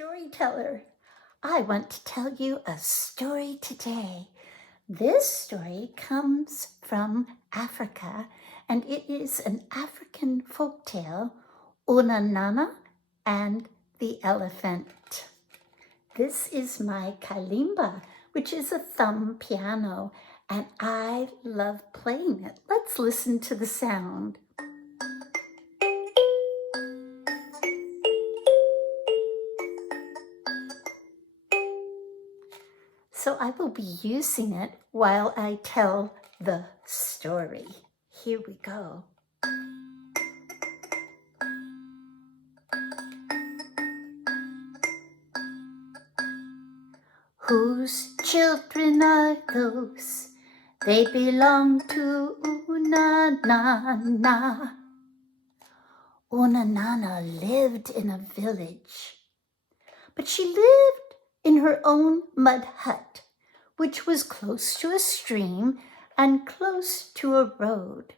storyteller. I want to tell you a story today. This story comes from Africa, and it is an African folktale, Unanana and the Elephant. This is my kalimba, which is a thumb piano, and I love playing it. Let's listen to the sound. So I will be using it while I tell the story. Here we go. Whose children are those? They belong to Unanana. Unanana lived in a village, but she lived in her own mud hut, which was close to a stream and close to a road.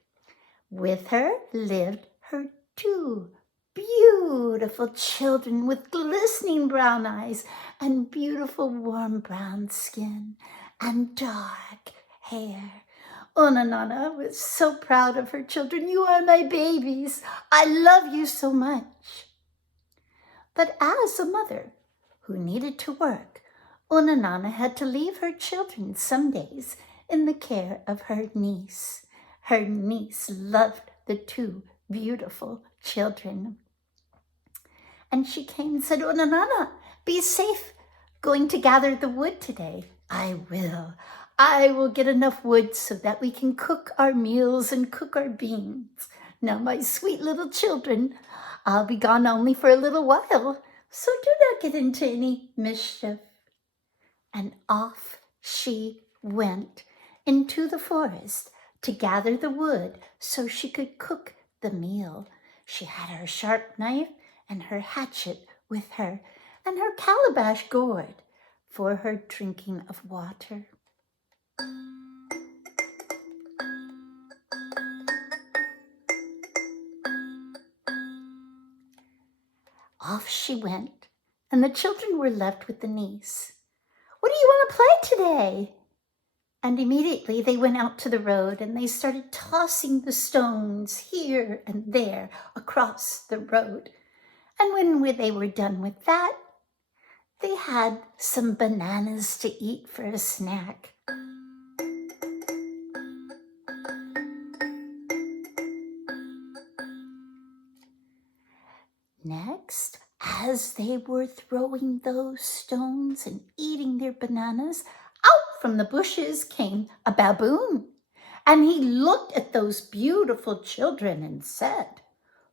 With her lived her two beautiful children with glistening brown eyes and beautiful warm brown skin and dark hair. Unanana was so proud of her children. "You are my babies. I love you so much." But as a mother who needed to work, Unanana had to leave her children some days in the care of her niece. Her niece loved the two beautiful children. And she came and said, "Unanana, be safe going to gather the wood today." "I will. I will get enough wood so that we can cook our meals and cook our beans. Now, my sweet little children, I'll be gone only for a little while, so do not get into any mischief." And off she went into the forest to gather the wood so she could cook the meal. She had her sharp knife and her hatchet with her, and her calabash gourd for her drinking of water. Off she went, and the children were left with the niece. "What do you want to play today?" And immediately they went out to the road and they started tossing the stones here and there across the road. And when they were done with that, they had some bananas to eat for a snack. Next, as they were throwing those stones and eating their bananas, out from the bushes came a baboon. And he looked at those beautiful children and said,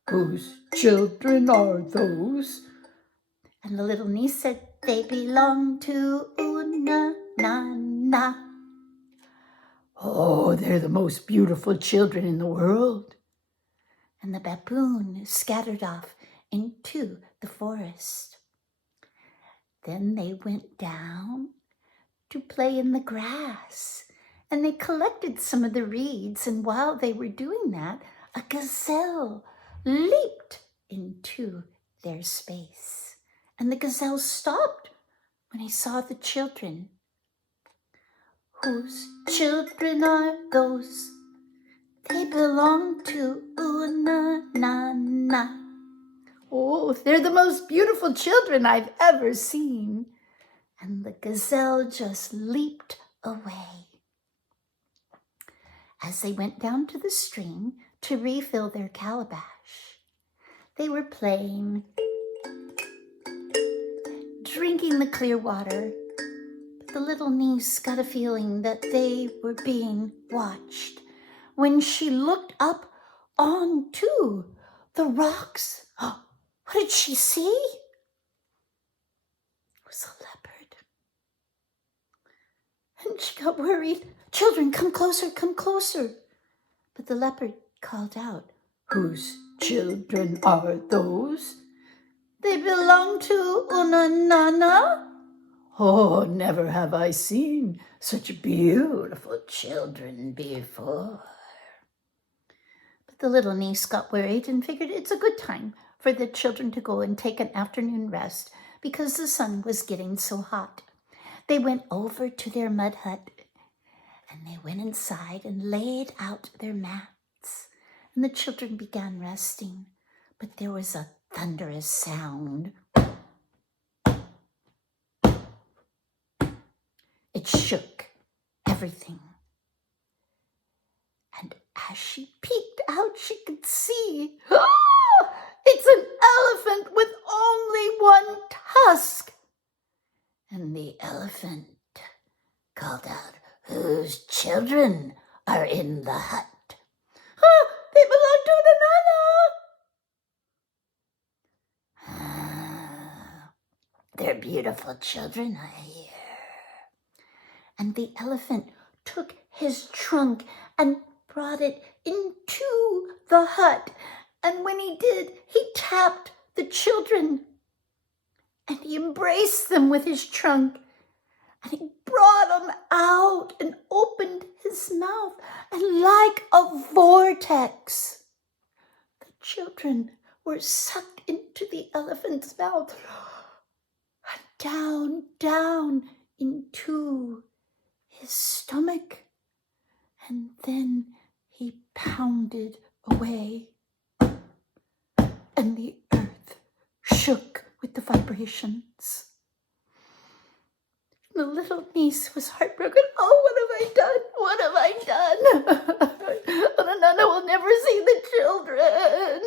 "Whose children are those?" And the little niece said, "They belong to Unanana." "Oh, they're the most beautiful children in the world." And the baboon scattered off into the forest. Then they went down to play in the grass, and they collected some of the reeds, and while they were doing that, a gazelle leaped into their space. And the gazelle stopped when he saw the children. "Whose children are those? They belong to Unanana." "Oh, they're the most beautiful children I've ever seen." And the gazelle just leaped away. As they went down to the stream to refill their calabash, they were playing, drinking the clear water. But the little niece got a feeling that they were being watched when she looked up onto the rocks. What did she see? It was a leopard. And she got worried. "Children, come closer, come closer." But the leopard called out, "Whose children are those?" "They belong to Unanana." "Oh, never have I seen such beautiful children before." But the little niece got worried and figured it's a good time for the children to go and take an afternoon rest because the sun was getting so hot. They went over to their mud hut, and they went inside and laid out their mats, and the children began resting. But there was a thunderous sound. It shook everything. And as she peeked out, she could see, it's an elephant with only one tusk. And the elephant called out, "Whose children are in the hut?" "They belong to Unanana." "They're beautiful children, I hear." And the elephant took his trunk and brought it into the hut. And when he did, he tapped the children and he embraced them with his trunk. And he brought them out and opened his mouth. And like a vortex, the children were sucked into the elephant's mouth. And down, down into his stomach. And then he pounded away. And the earth shook with the vibrations. The little niece was heartbroken. "Oh, what have I done? What have I done? Unanana will never see the children."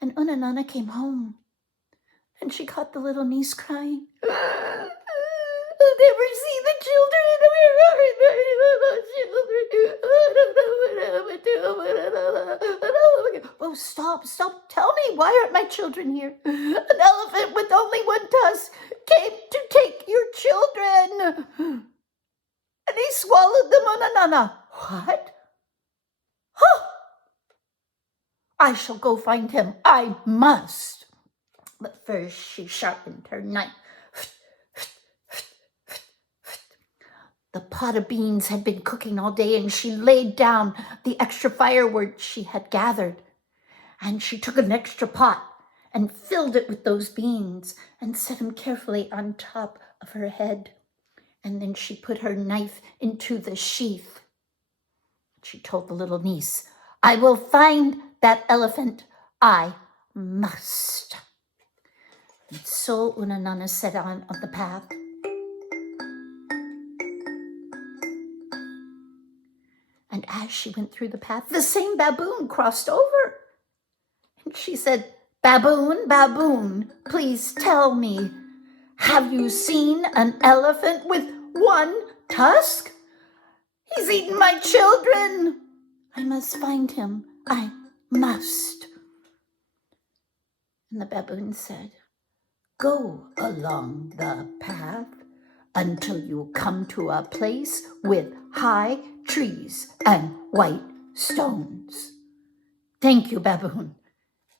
And Unanana came home, and she caught the little niece crying. "I'll never see the children. Where are the children? I don't know what happened to them." "Oh, stop. Tell me, why aren't my children here? An elephant with only one tusk came to take your children. And he swallowed them, Unanana." "What? Huh! I shall go find him. I must." But first she sharpened her knife. The pot of beans had been cooking all day, and she laid down the extra firewood she had gathered. And she took an extra pot and filled it with those beans and set them carefully on top of her head. And then she put her knife into the sheath. She told the little niece, "I will find that elephant. I must." And so Unanana set on the path. And as she went through the path, the same baboon crossed over. And she said, "Baboon, baboon, please tell me, have you seen an elephant with one tusk? He's eaten my children. I must find him. I must." And the baboon said, "Go along the path until you come to a place with high trees and white stones." "Thank you, baboon."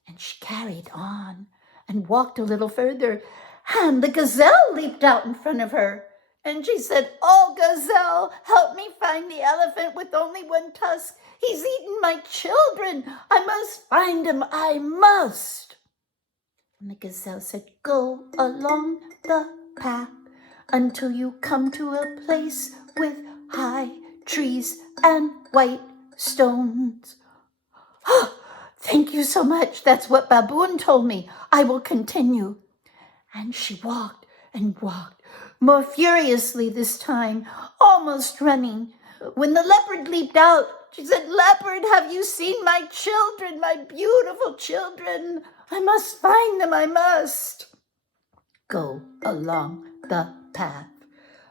And she carried on and walked a little further, and the gazelle leaped out in front of her. And she said, "Oh, gazelle, help me find the elephant with only one tusk. He's eaten my children. I must find him. I must." And the gazelle said, "Go along the path until you come to a place with high trees and white stones." "Oh, thank you so much. That's what baboon told me. I will continue." And she walked and walked, more furiously this time, almost running. When the leopard leaped out, she said, "Leopard, have you seen my children, my beautiful children? I must find them, I must." "Go along the path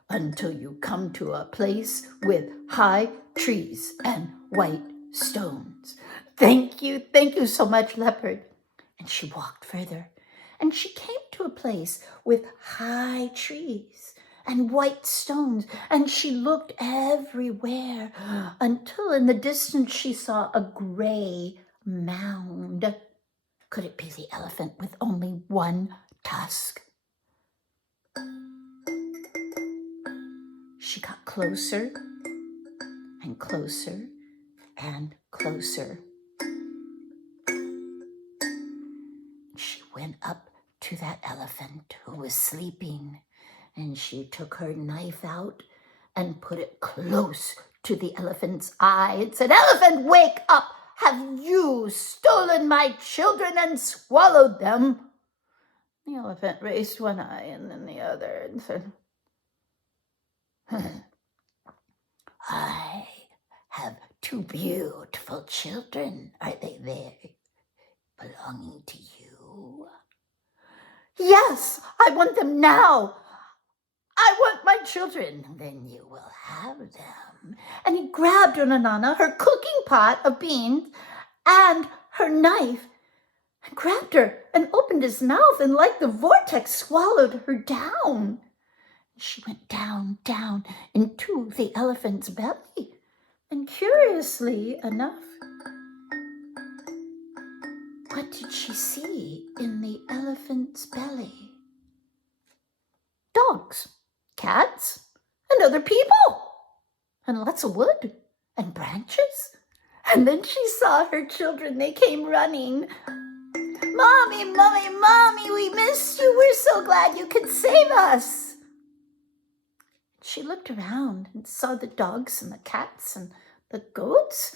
until you come to a place with high trees and white stones." Thank you so much, leopard." And she walked further, and she came to a place with high trees and white stones, and she looked everywhere until in the distance she saw a gray mound. Could it be the elephant with only one tusk? She got closer and closer and closer. She went up to that elephant who was sleeping, and she took her knife out and put it close to the elephant's eye and said, "Elephant, wake up! Have you stolen my children and swallowed them?" The elephant raised one eye and then the other and said, "I have two beautiful children. Are they there, belonging to you?" "Yes, I want them now. I want my children." "Then you will have them." And he grabbed Unanana, her cooking pot of beans, and her knife, and grabbed her and opened his mouth, and like the vortex swallowed her down. She went down, down into the elephant's belly. And curiously enough, what did she see in the elephant's belly? Dogs, cats, and other people, and lots of wood and branches. And then she saw her children. They came running. "Mommy, Mommy, Mommy, we missed you. We're so glad you could save us." She looked around and saw the dogs and the cats and the goats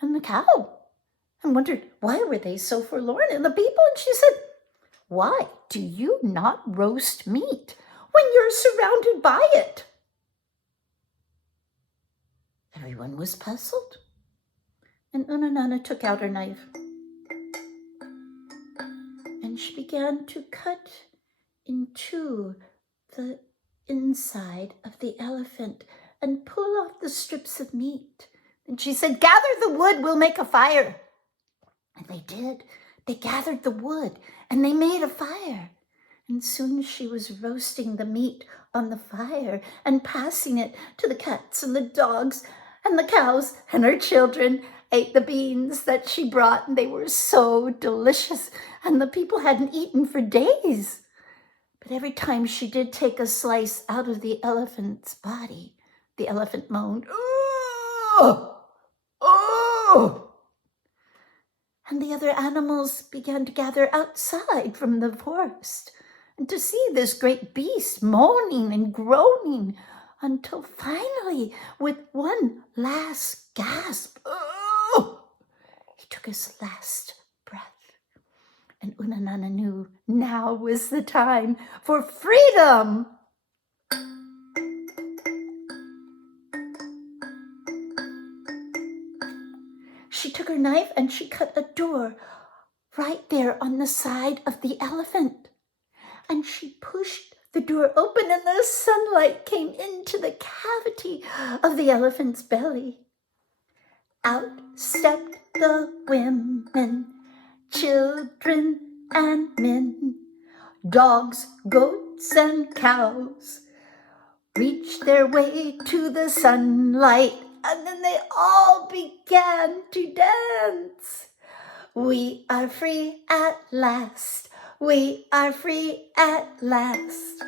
and the cow and wondered why were they so forlorn, and the people. And she said, "Why do you not roast meat when you're surrounded by it?" Everyone was puzzled. And Unanana took out her knife. And she began to cut into the inside of the elephant and pull off the strips of meat. And she said, "Gather the wood, we'll make a fire." And they did. They gathered the wood and they made a fire. And soon she was roasting the meat on the fire and passing it to the cats and the dogs and the cows, and her children ate the beans that she brought, and they were so delicious, and the people hadn't eaten for days. But every time she did take a slice out of the elephant's body, the elephant moaned, "Oh! Oh!" And the other animals began to gather outside from the forest, and to see this great beast moaning and groaning, until finally, with one last gasp, he took his last breath. And Unanana knew now was the time for freedom. She took her knife and she cut a door right there on the side of the elephant. And she pushed the door open, and the sunlight came into the cavity of the elephant's belly. Out stepped the women, children and men, dogs, goats, and cows, reached their way to the sunlight, and then they all began to dance. "We are free at last. We are free at last."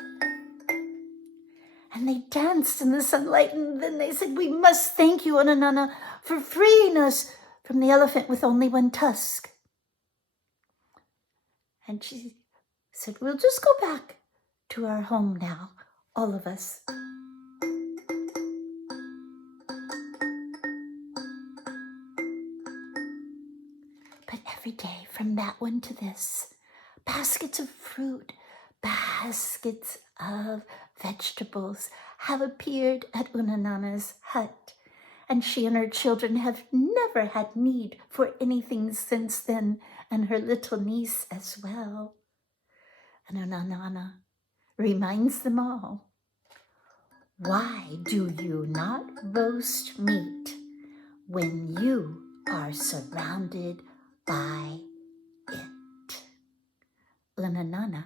And they danced in the sunlight, and then they said, "We must thank you, Unanana, for freeing us from the elephant with only one tusk." And she said, "We'll just go back to our home now, all of us." But every day, from that one to this, baskets of fruit, baskets of vegetables have appeared at Unanana's hut, and she and her children have never had need for anything since then, and her little niece as well. And Unanana reminds them all, why do you not roast meat when you are surrounded by it? Unanana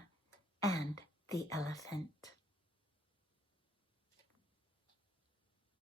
and the elephant.